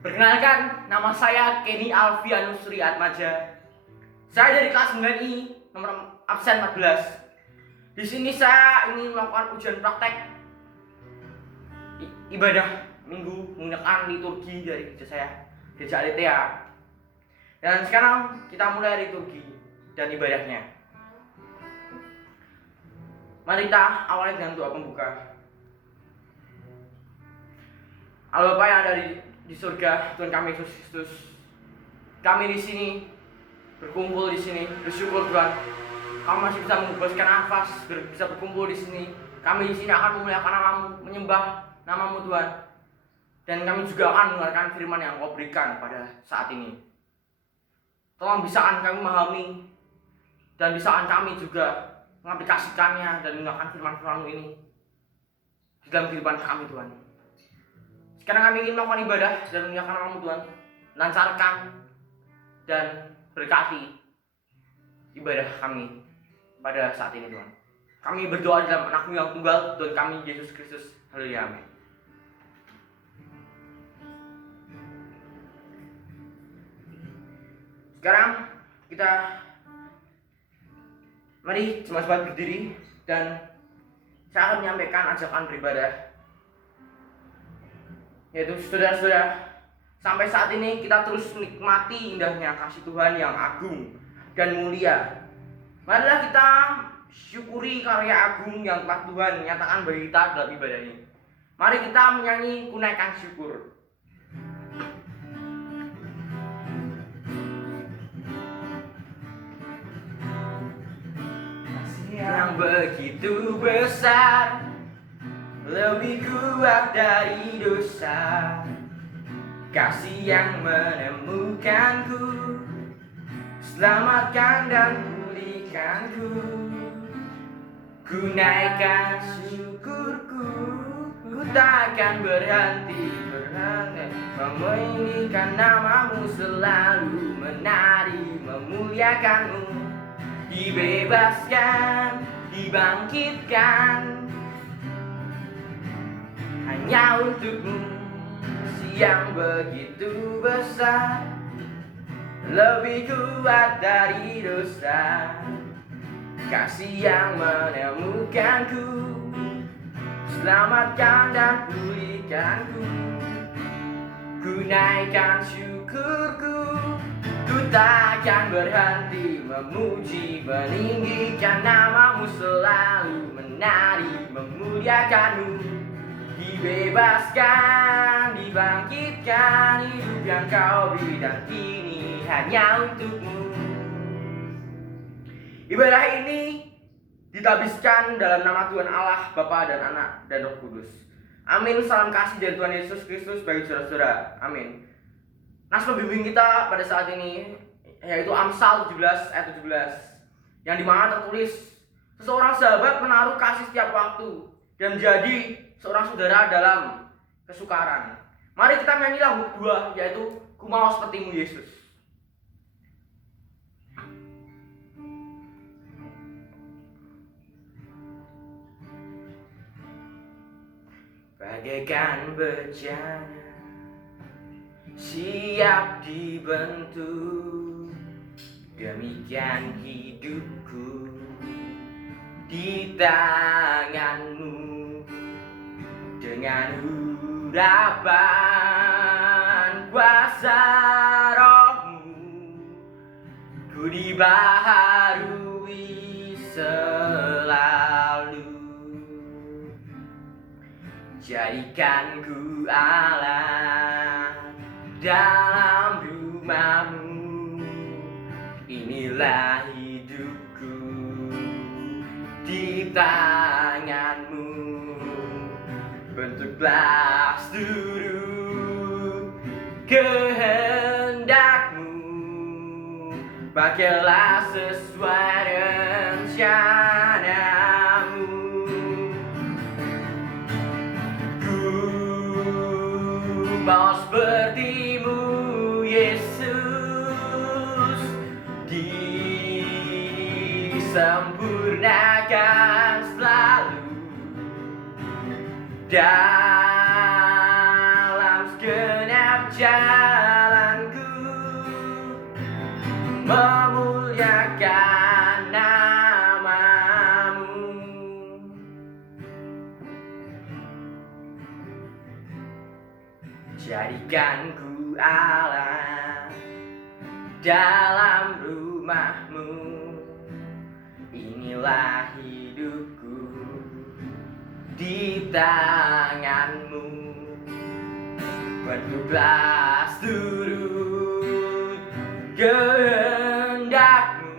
Perkenalkan, nama saya Kenny Alfianus Sriatmaja. Saya dari kelas 9I, nomor absen 14. Di sini saya ingin melakukan ujian praktek ibadah minggu menggunakan liturgi dari gereja saya, Gereja Aletheia. Dan sekarang kita mulai liturgi dan ibadahnya. Mari kita awali dengan doa pembuka. Allah Bapa yang ada di surga, Tuhan kami Yesus Kristus, kami di sini berkumpul di sini bersyukur Tuhan. Kami masih bisa menghembuskan nafas, bisa berkumpul di sini. Kami di sini akan memuliakan namamu, menyembah namamu Tuhan. Dan kami juga akan mendengarkan firman yang Kau berikan pada saat ini. Tolong bisaan kami memahami dan bisaan kami juga mengaplikasikannya dan menggunakan firman-firman-Mu ini di dalam kehidupan kami Tuhan. Sekarang kami ingin melakukan ibadah dan memuliakan namamu Tuhan. Lancarkan dan berkati ibadah kami pada saat ini Tuhan. Kami berdoa dalam anak-Mu yang tunggal, Tuhan kami Yesus Kristus. Haleluya, amin. Sekarang kita mari jemaat berdiri dan saya akan menyampaikan ajakan beribadah. Yaitu saudara-saudara, sampai saat ini kita terus menikmati indahnya kasih Tuhan yang agung dan mulia. Marilah kita syukuri karya agung yang telah Tuhan nyatakan bagi kita dalam ibadah ini. Mari kita menyanyi kunaikan syukur. Kasih yang begitu besar, lebih kuat dari dosa. Kasih yang menemukanku, selamatkan dan pulihkanku. Ku naikkan syukurku, ku takkan berhenti meninggikan namamu, selalu menari memuliakanmu. Dibebaskan, dibangkitkan hanya untukmu. Yang begitu besar, lebih kuat dari dosa. Kasih yang menemukanku, selamatkan dan pulihkanku. Ku naikkan syukurku, ku takkan berhenti memuji meninggikan namamu, selalu menari memuliakanmu. Dibebaskan, dibangkitkan, hidup yang Kau beri dan kini hanya untukmu. Ibadah ini ditabiskan dalam nama Tuhan Allah, Bapa dan Anak dan Roh Kudus. Amin. Salam kasih dari Tuhan Yesus Kristus bagi saudara-saudara. Amin. Nas pembimbing kita pada saat ini yaitu Amsal 17 ayat 17, yang dimana tertulis, seseorang sahabat menaruh kasih setiap waktu dan menjadi seorang saudara dalam kesukaran. Mari kita menyanyi lagu kedua, yaitu Ku Mau Sepertimu Yesus. Bagaikan bejana siap dibentuk, demikian hidupku di tanganmu. Dengan urapan kuasa Rohmu, ku dibaharui selalu. Jadikan ku Allah dalam rumah-Mu. Inilah hidupku di tangan-Mu. Bentuklah seluruh kehendak-Mu, pakailah sesuai rencana-Mu. Ku mau seperti-Mu Yesus, disempurnakan selalu dalam segenap jam. Jadikan ku Allah dalam rumahmu. Inilah hidupku di tanganmu. Bentuklah seluruh kehendakmu,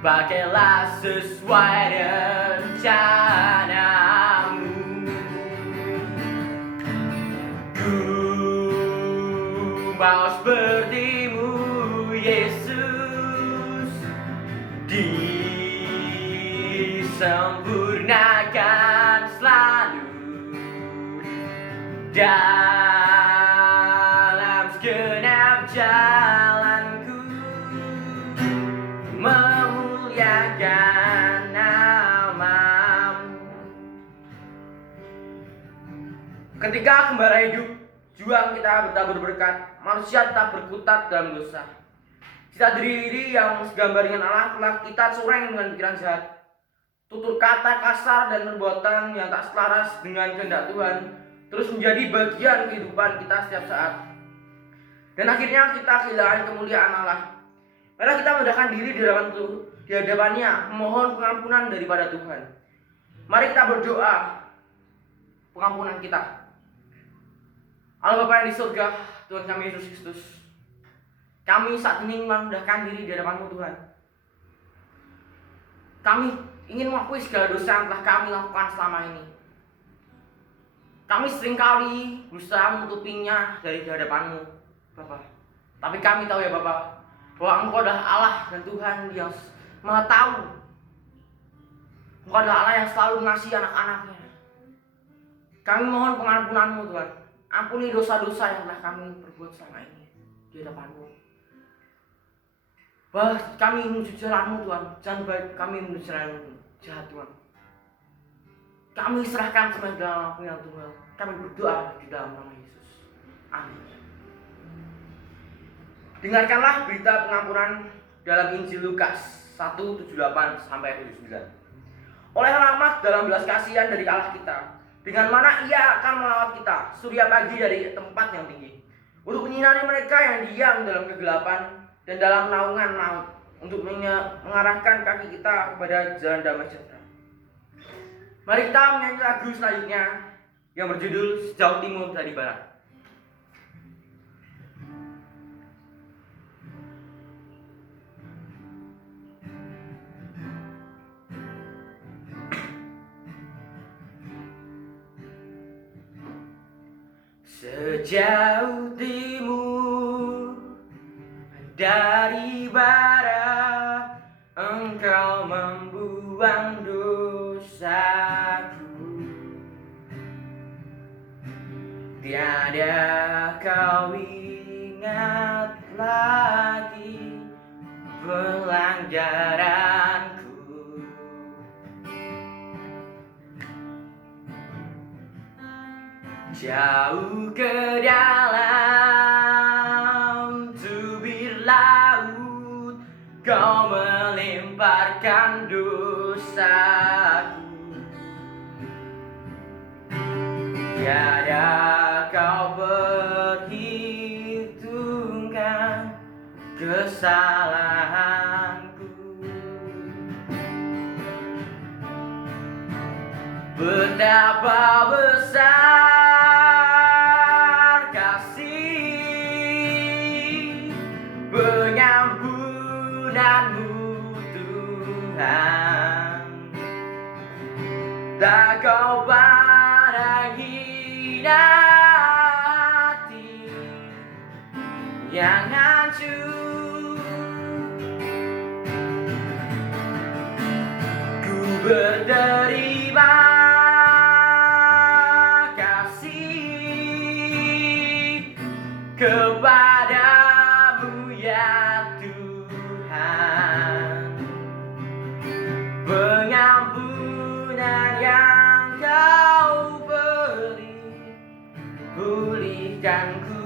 pakailah sesuai rencanamu. Ku mau sepertimu, Yesus, disempurnakan selalu dalam segenap jalanku, memuliakan namamu. Ketika gembala hidup, juang kita bertabur berkat, manusia tetap berkutat dalam dosa. Cita diri yang segambar dengan Allah telah kita coreng dengan pikiran jahat, tutur kata kasar dan perbuatan yang tak selaras dengan kehendak Tuhan terus menjadi bagian kehidupan kita setiap saat. Dan akhirnya kita kehilangan kemuliaan Allah. Mari kita merendahkan diri di hadapannya, memohon pengampunan daripada Tuhan. Mari kita berdoa pengampunan kita. Allah Bapa yang di surga, Tuhan kami Yesus Kristus, kami saat ini merendahkan diri di hadapan-Mu Tuhan. Kami ingin mengakui segala dosa yang telah kami lakukan selama ini. Kami seringkali berusaha menutupinya dari hadapan-Mu, Bapak. Tapi kami tahu ya Bapak, bahwa Engkau adalah Allah dan Tuhan yang Maha Tahu. Engkau adalah Allah yang selalu mengasihi anak-anaknya. Kami mohon pengampunan-Mu Tuhan. Ampuni dosa-dosa yang telah kami perbuat selama ini di hadapan-Mu. Bahwa kami menuju jalan-Mu Tuhan, jangan baik kami menuju jalan jahat Tuhan. Kami serahkan semua dalam Tuhan Tuhan. Kami berdoa di dalam nama Yesus. Amin. Dengarkanlah berita pengampunan dalam Injil Lukas 1:78-79. Oleh rahmat dalam belas kasihan dari Allah kita, dengan mana Ia akan melawat kita surya pagi dari tempat yang tinggi, untuk menyinari mereka yang diam dalam kegelapan dan dalam naungan maut, untuk mengarahkan kaki kita kepada jalan damai sejahtera. Mari kita menyanyi lagu selanjutnya yang berjudul Sejauh Timur dari Barat. Sejauh timur dari barat, Engkau membuang dosaku. Tiada kau ingat lagi pelanggaranku. Jauh ke dalam tubir laut, Kau melemparkan dosaku. Tiada kau perhitungkan kesalahanku. Betapa besar kasih pengampunanmu Tuhan. Tak kau pandang hati yang hancur. Ku berterima kasih kepadamu ya Tuhan. Pengampunan yang Kau beri, pulihkanku.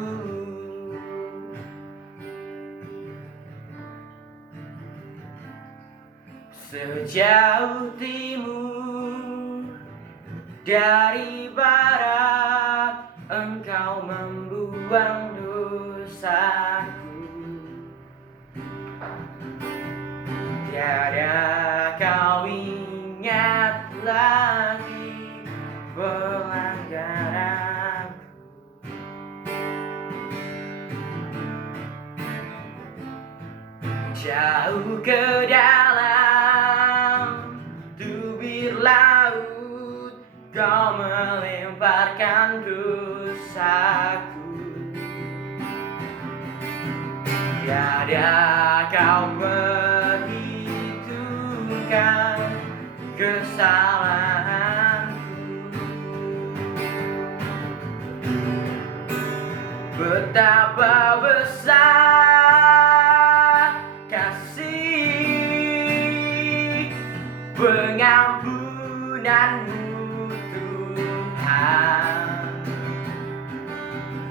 Sejauh timur dari barat, Engkau membuang dosaku, tiada kau ingat lagi pelanggaran. Jauh ke dalam tubir laut kau melemparkan dosaku, tiada kau perhitungkan kesalahanku. Betapa besar kasih pengampunanmu Tuhan,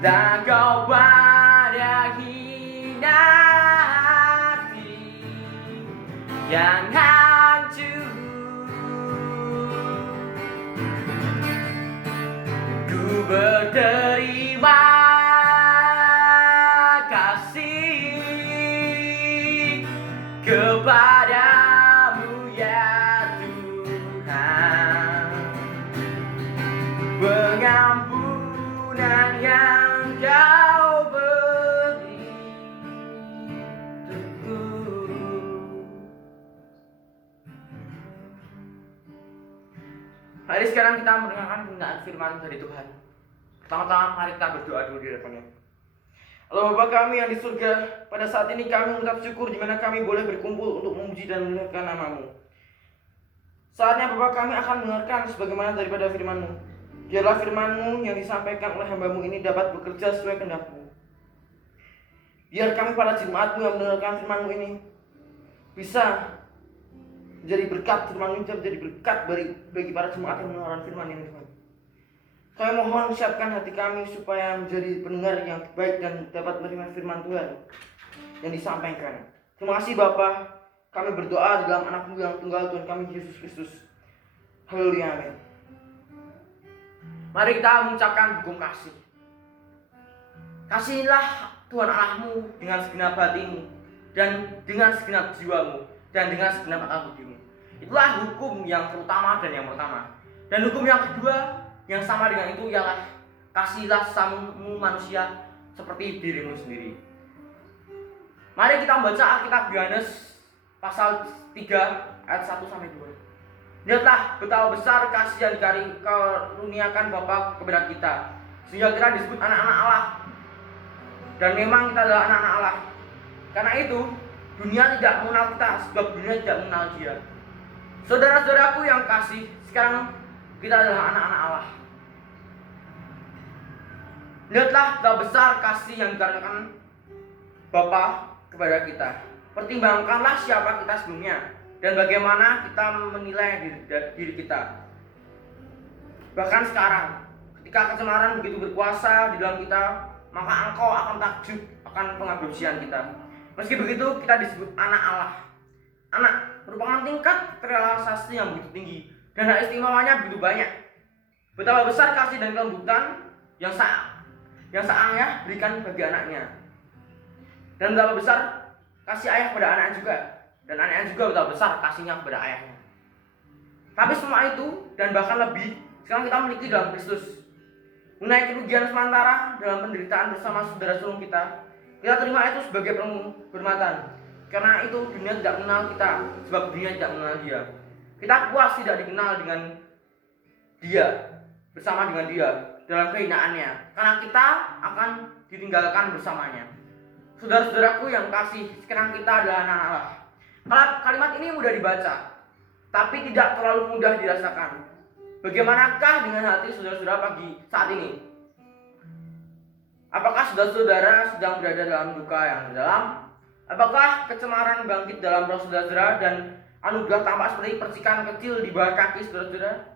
tak kau pada hina hati yang hancur. Ku berterima kasih kepadamu ya Tuhan, pengampunan yang kau beri untukku. Mari sekarang kita mendengarkan pembacaan firman dari Tuhan. Pertama-tama mari kita berdoa dulu di depannya. Allah Bapa kami yang di surga, pada saat ini kami mengucap syukur di mana kami boleh berkumpul untuk memuji dan memuliakan nama-Mu. Saatnya Bapa kami akan mendengarkan sebagaimana daripada firman-Mu. Biarlah firman-Mu yang disampaikan oleh hamba-Mu ini dapat bekerja sesuai kehendak-Mu. Biar kami para jemaat-Mu yang mendengarkan firman-Mu ini bisa menjadi berkat, firman-Mu menjadi berkat bagi para jemaat yang mendengarkan firman ini Tuhan. Kami mohon siapkan hati kami supaya menjadi pendengar yang baik dan dapat menerima firman Tuhan yang disampaikan. Terima kasih Bapa. Kami berdoa di dalam anak-Mu yang tunggal Tuhan kami Yesus Kristus. Haleluya, amin. Mari kita mengucapkan hukum kasih. Kasihilah Tuhan Allah-Mu dengan segenap hatimu dan dengan segenap jiwamu dan dengan segenap akal budimu. Itulah hukum yang terutama dan yang pertama. Dan hukum yang kedua yang sama dengan itu ialah kasihilah sesamamu manusia seperti dirimu sendiri. Mari kita membaca Alkitab Yohanes pasal 3 ayat 1 sampai 2. Lihatlah betapa besar kasih yang dikaruniakan Bapa kepada kita, sehingga kita disebut anak-anak Allah. Dan memang kita adalah anak-anak Allah. Karena itu dunia tidak mengenal kita, sebab dunia tidak mengenal Dia. Saudara-saudaraku yang kasih, sekarang kita adalah anak-anak Allah. Lihatlah betapa besar kasih yang dikaruniakan Bapa kepada kita. Pertimbangkanlah siapa kita sebelumnya dan bagaimana kita menilai diri kita. Bahkan sekarang, ketika kecemaran begitu berkuasa di dalam kita, maka engkau akan takjub akan pengabdian kita. Meski begitu, kita disebut anak Allah. Anak merupakan tingkat terrealisasi yang begitu tinggi dan hak istimewanya begitu banyak. Betapa besar kasih dan kelembutan yang sang ayah berikan bagi anaknya. Dan betapa besar kasih ayah kepada anaknya juga. Dan anaknya juga betapa besar kasihnya kepada ayahnya. Tapi semua itu dan bahkan lebih sekarang kita memiliki dalam Kristus. Mengenai kerugian sementara dalam penderitaan bersama saudara sulung kita terima itu sebagai penghormatan. Karena itu dunia tidak mengenal kita, sebab dunia tidak mengenal Dia. Kita puas tidak dikenal dengan Dia, bersama dengan Dia dalam kehinaannya, karena kita akan ditinggalkan bersamanya. Saudara-saudaraku yang kasih, sekarang kita adalah anak Allah. Kalimat ini mudah dibaca, tapi tidak terlalu mudah dirasakan. Bagaimanakah dengan hati saudara-saudara pagi saat ini? Apakah saudara-saudara sedang berada dalam duka yang dalam? Apakah kecemaran bangkit dalam roh saudara-saudara dan anugerah tampak seperti percikan kecil di bawah kaki saudara-saudara?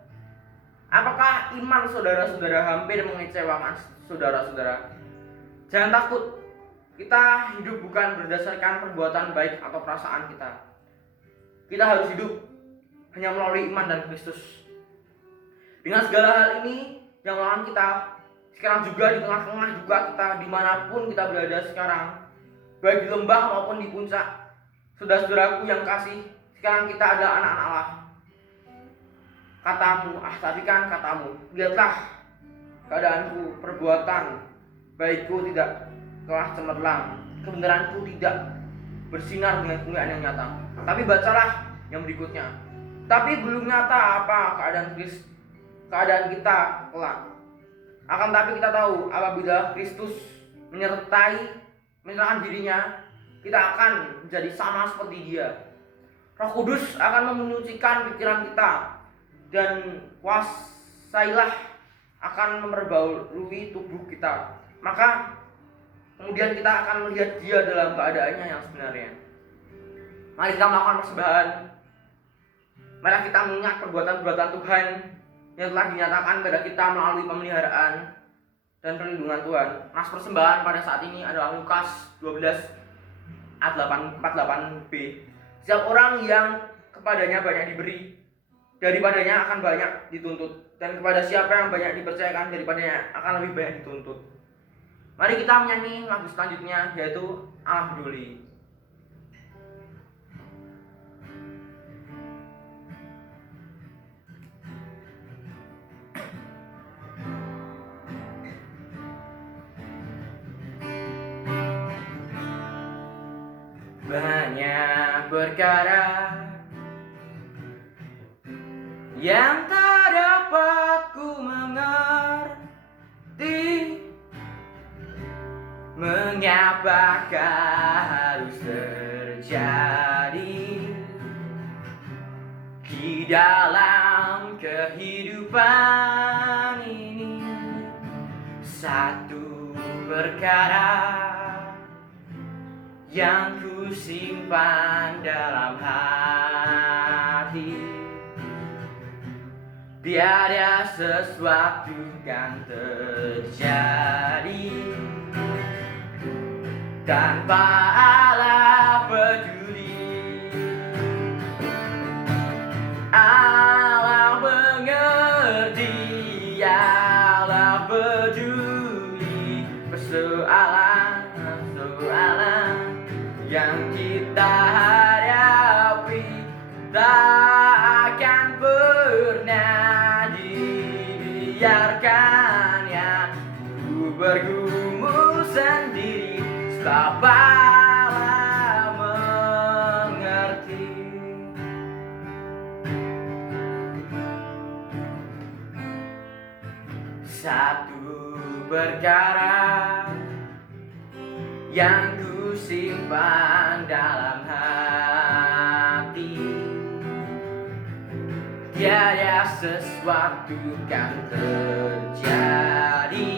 Apakah iman saudara-saudara hampir mengecewakan saudara-saudara? Jangan takut, kita hidup bukan berdasarkan perbuatan baik atau perasaan kita. Kita harus hidup hanya melalui iman dan Kristus. Dengan segala hal ini yang melawan kita, sekarang juga di tengah-tengah juga kita dimanapun kita berada sekarang, baik di lembah maupun di puncak. Saudara-saudaraku yang kasih, sekarang kita adalah anak-anak Allah. Katamu, tadi kan katamu, lihatlah keadaanku, perbuatan baikku tidak telah cemerlang, kebenaranku tidak bersinar dengan kemuliaan yang nyata. Tapi bacalah yang berikutnya. Tapi belum nyata apa keadaan kita kelak. Akan tapi kita tahu apabila Kristus menyerahkan dirinya, kita akan menjadi sama seperti Dia. Roh Kudus akan menyucikan pikiran kita, dan kuasailah akan memperbarui tubuh kita. Maka kemudian kita akan melihat Dia dalam keadaannya yang sebenarnya. Mari kita melakukan persembahan. Mari kita mengingat perbuatan-perbuatan Tuhan yang telah dinyatakan pada kita melalui pemeliharaan dan perlindungan Tuhan. Nas persembahan pada saat ini adalah Lukas 12 ayat 48b. Setiap orang yang kepadanya banyak diberi, daripadanya akan banyak dituntut, dan kepada siapa yang banyak dipercayakan, daripadanya akan lebih banyak dituntut. Mari kita menyanyi lagu selanjutnya, yaitu Allah Peduli. Banyak perkara yang tak dapat ku mengerti, mengapakah harus terjadi di dalam kehidupan ini. Satu perkara yang ku simpan dalam hati, tiada sesuatu kan terjadi tanpa Allah peduli. Allah mengerti, Allah peduli persoalan yang kita hadapi, tak akan pernah dibiarkannya ku bergumul sendiri, sebab Allah mengerti. Satu perkara yang ku simpan dalam hati, tiada sesuatu kan terjadi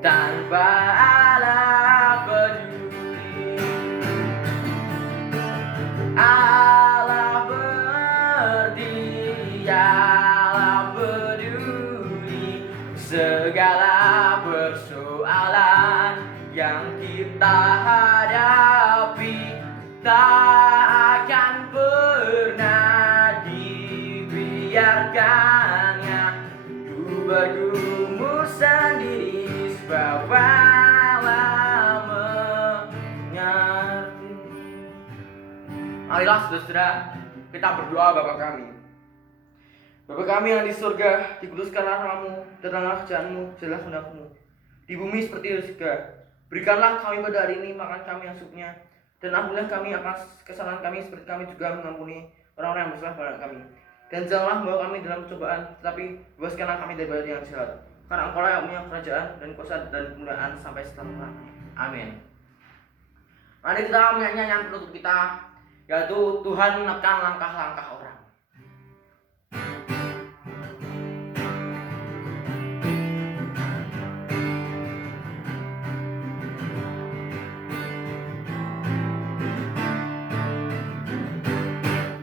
tanpa Allah peduli. Allah mengerti, Allah peduli segala persoalan yang kita hadapi, tak akan pernah dibiarkannya ku bergumul sendiri, sebab Allah mengerti. Marilah saudara, kita berdoa. Bapa kami, Bapa kami yang di surga, dikuduskanlah namamu, datanglah kerajaan-Mu, jadilah kehendak-Mu di bumi seperti di surga. Berikanlah kami pada hari ini makan kami yang secukupnya, dan ampunilah kami atas kesalahan kami seperti kami juga mengampuni orang-orang yang bersalah pada kami. Dan janganlah membawa kami dalam percobaan, tetapi bebaskanlah kami dari yang jahat. Karena Engkau yang punya kerajaan dan kuasa dan kemuliaan sampai selamanya. Amin. Mari kita menyanyi nyanyian penutup kita, yaitu Tuhan menekan langkah-langkah orang.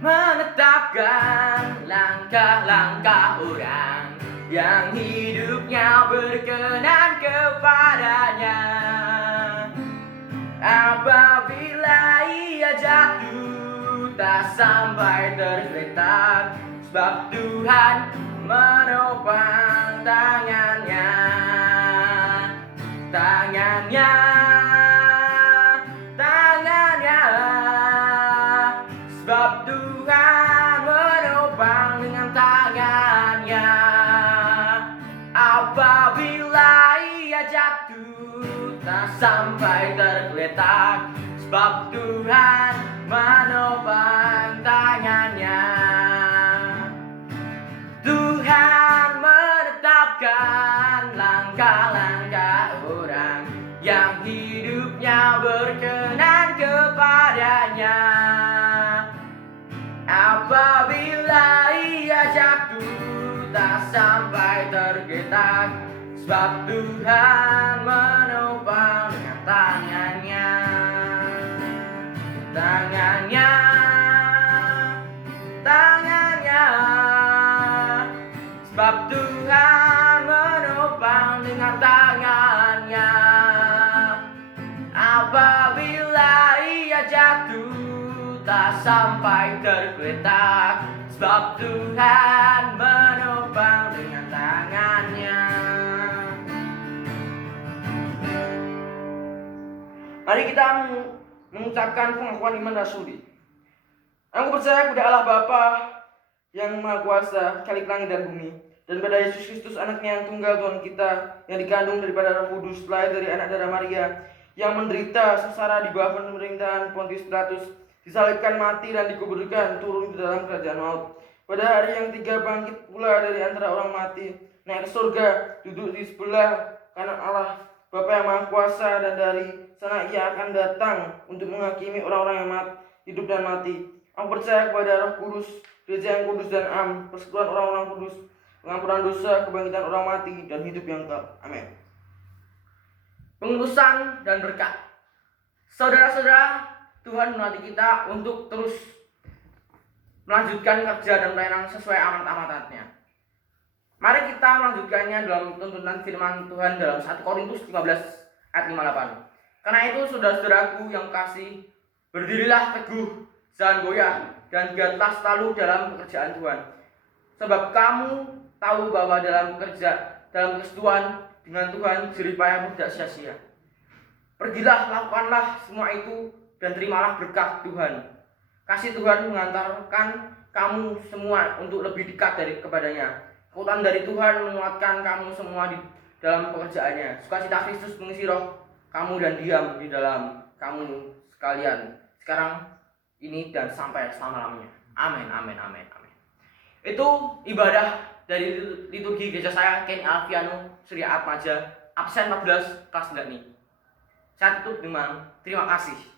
Menetapkan langkah-langkah orang yang hidupnya berkenan kepadanya. Apabila ia jatuh tak sampai tergeletak, sebab Tuhan menopang tangan. tak sampai tergeletak, sebab Tuhan menopang tangannya. Tuhan menetapkan langkah-langkah orang yang hidupnya berkenan kepadanya. Apabila ia jatuh tak sampai tergeletak, sebab Tuhan menopang dengan tangannya. Tangannya, tangannya, sebab Tuhan menopang dengan tangannya. Apabila ia jatuh tak sampai tergeletak, sebab Tuhan menopang dengan tangannya. Mari kita mengucapkan pengakuan iman rasuli. Aku percaya kepada Allah Bapa yang Maha Kuasa, Khalik langit dan bumi, dan pada Yesus Kristus anaknya yang tunggal Tuhan kita, yang dikandung daripada Roh Kudus, lahir dari anak darah Maria, yang menderita sengsara di bawah pemerintahan Pontius Pilatus, disalibkan, mati dan dikuburkan, turun ke dalam kerajaan maut. Pada hari yang ketiga bangkit pula dari antara orang mati, naik ke surga, duduk di sebelah kanan Allah Bapa yang Maha Kuasa, dan dari sana ia akan datang untuk menghakimi orang-orang yang hidup dan mati. Aku percaya kepada Roh Kudus, Gereja yang kudus dan am, persekutuan orang-orang kudus, pengampunan dosa, kebangkitan orang mati, dan hidup yang kekal. Amin. Pengurusan dan berkat. Saudara-saudara, Tuhan melatih kita untuk terus melanjutkan kerja dan pelayanan sesuai amanat-amanatnya. Mari kita melanjutkannya dalam tuntunan firman Tuhan dalam 1 Korintus 15 ayat 58. Karena itu saudara-saudaraku yang kasih, berdirilah teguh, jangan goyah, dan giatlah selalu dalam pekerjaan Tuhan. Sebab kamu tahu bahwa dalam kesatuan dengan Tuhan jerih payahmu tidak sia-sia. Pergilah, lakukanlah semua itu, dan terimalah berkat Tuhan. Kasih Tuhan mengantarkan kamu semua untuk lebih dekat kepadanya. Kekuatan dari Tuhan menguatkan kamu semua di dalam pekerjaannya. Sukacita Kristus mengisi roh kamu dan diam di dalam kamu sekalian, sekarang ini dan sampai selama-lamanya. Amin, amin, amin, amin. Itu ibadah dari liturgi gereja saya, Ken Alfiano, Surya Atmaja, absen 14 kelas 9 ini. Saya tutup dengan terima kasih.